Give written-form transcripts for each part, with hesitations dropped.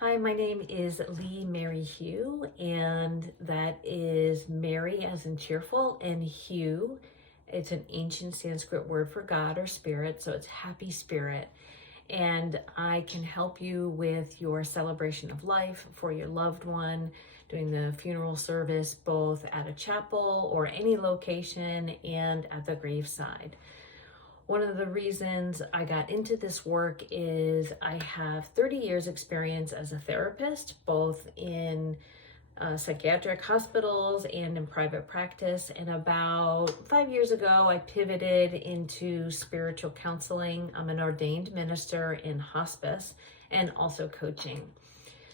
Hi, my name is Leigh Merrihew, and that is Mary as in cheerful, and Hugh. It's an ancient Sanskrit word for God or spirit, so it's happy spirit. And I can help you with your celebration of life for your loved one, doing the funeral service both at a chapel or any location and at the graveside. One of the reasons I got into this work is I have 30 years experience as a therapist, both in psychiatric hospitals and in private practice. And about 5 years ago, I pivoted into spiritual counseling. I'm an ordained minister in hospice and also coaching.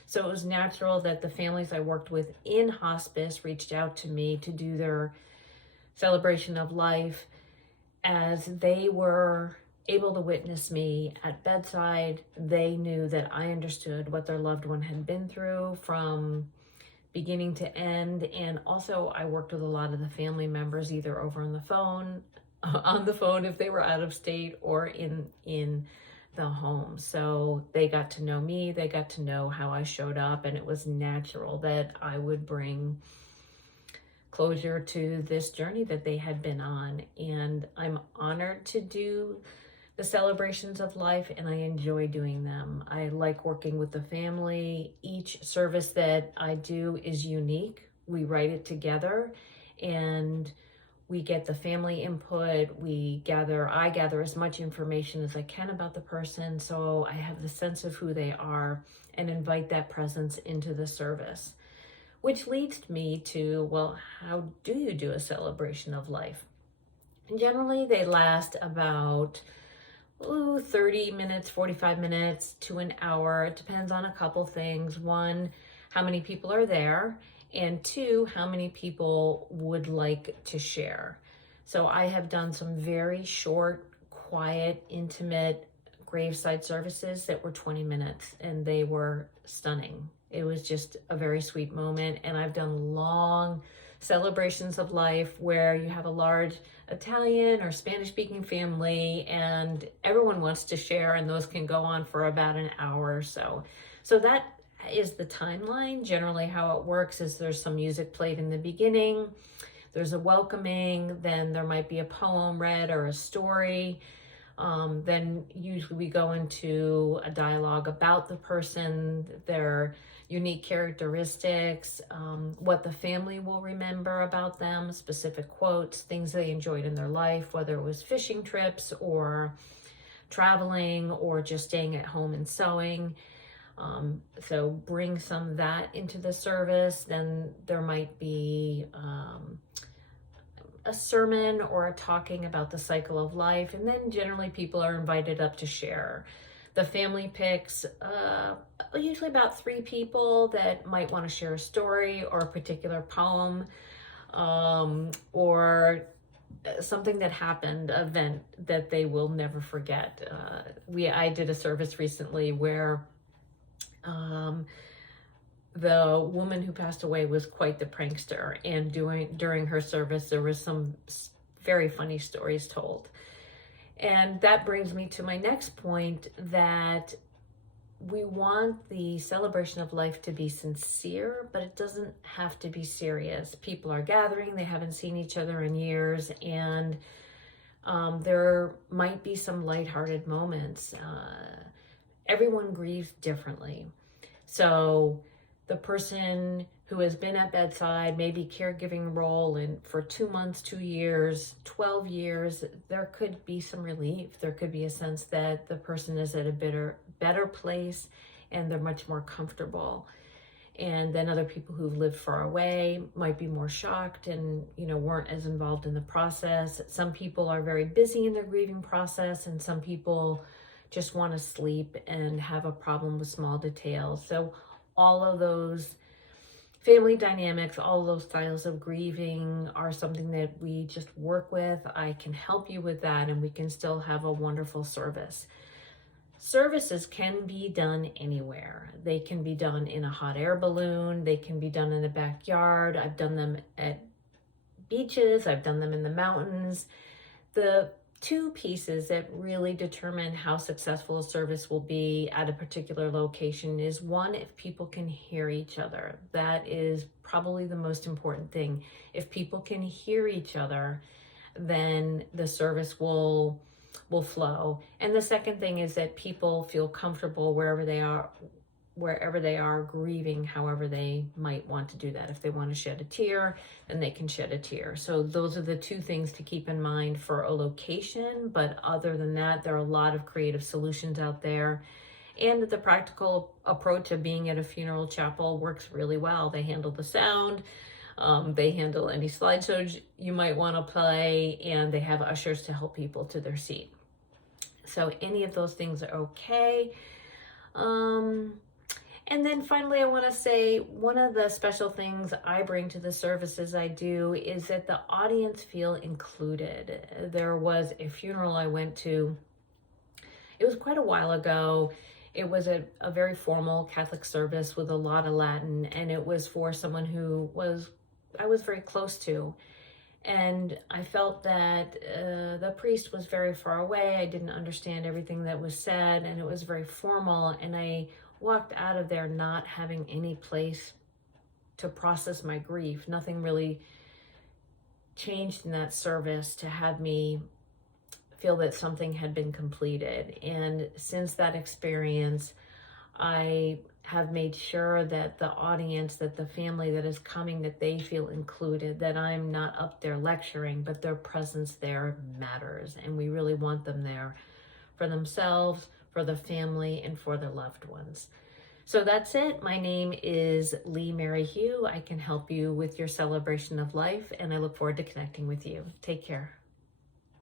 So it was natural that the families I worked with in hospice reached out to me to do their celebration of life, as they were able to witness me at bedside. They knew that I understood what their loved one had been through from beginning to end. And also I worked with a lot of the family members, either over on the phone if they were out of state, or in the home. So they got to know me, they got to know how I showed up, and it was natural that I would bring closure to this journey that they had been on. And I'm honored to do the celebrations of life, and I enjoy doing them. I like working with the family. Each service that I do is unique. We write it together and we get the family input. I gather as much information as I can about the person, so I have the sense of who they are and invite that presence into the service. Which leads me to, well, how do you do a celebration of life? And generally, they last about 30 minutes, 45 minutes to an hour. It depends on a couple things. One, how many people are there? And two, how many people would like to share? So I have done some very short, quiet, intimate graveside services that were 20 minutes, and they were stunning. It was just a very sweet moment. And I've done long celebrations of life where you have a large Italian or Spanish speaking family and everyone wants to share, and those can go on for about an hour or so. So that is the timeline. Generally how it works is there's some music played in the beginning, there's a welcoming, then there might be a poem read or a story. Then usually we go into a dialogue about the person, their unique characteristics, what the family will remember about them, specific quotes, things they enjoyed in their life, whether it was fishing trips or traveling or just staying at home and sewing. So bring some of that into the service. Then there might be a sermon or a talking about the cycle of life. And then generally people are invited up to share. The family picks usually about 3 people that might want to share a story or a particular poem, or something that happened, event that they will never forget. I did a service recently where the woman who passed away was quite the prankster, and during her service there was some very funny stories told. And that brings me to my next point, that we want the celebration of life to be sincere, but it doesn't have to be serious. People are gathering, they haven't seen each other in years, and there might be some lighthearted moments. Everyone grieves differently. So the person who has been at bedside, maybe caregiving role for 2 months, 2 years, 12 years, there could be some relief. There could be a sense that the person is at a better place and they're much more comfortable. And then other people who've lived far away might be more shocked and, weren't as involved in the process. Some people are very busy in their grieving process, and some people just want to sleep and have a problem with small details. So all of those family dynamics, all of those styles of grieving are something that we just work with. I can help you with that, and we can still have a wonderful service. Services can be done anywhere. They can be done in a hot air balloon. They can be done in the backyard. I've done them at beaches. I've done them in the mountains. The two pieces that really determine how successful a service will be at a particular location is one, if people can hear each other. That is probably the most important thing. If people can hear each other, then the service will flow. And the second thing is that people feel comfortable wherever they are grieving, however they might want to do that. If they want to shed a tear, then they can shed a tear. So those are the two things to keep in mind for a location. But other than that, there are a lot of creative solutions out there. And the practical approach of being at a funeral chapel works really well. They handle the sound, they handle any slideshows you might want to play, and they have ushers to help people to their seat. So any of those things are okay. And then finally, I want to say one of the special things I bring to the services I do is that the audience feel included. There was a funeral I went to. It was quite a while ago. It was a very formal Catholic service with a lot of Latin, and it was for someone who I was very close to. And I felt that the priest was very far away. I didn't understand everything that was said, and it was very formal. And I walked out of there not having any place to process my grief. Nothing really changed in that service to have me feel that something had been completed. And since that experience, I have made sure that the audience, that the family that is coming, that they feel included, that I'm not up there lecturing, but their presence there matters. And we really want them there for themselves, for the family, and for their loved ones. So that's it. My name is Leigh Merrihew. I can help you with your celebration of life, and I look forward to connecting with you. Take care.